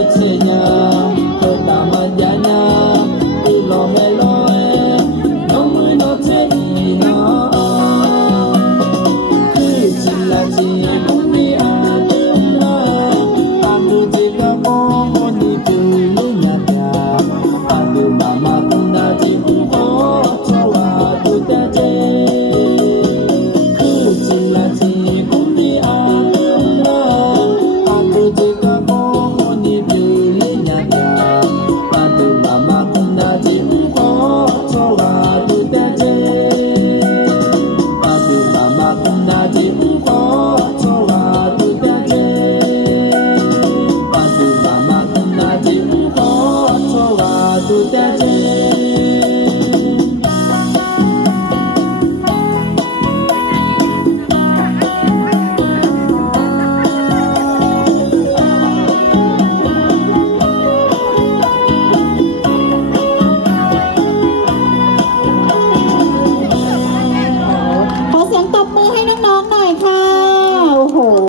La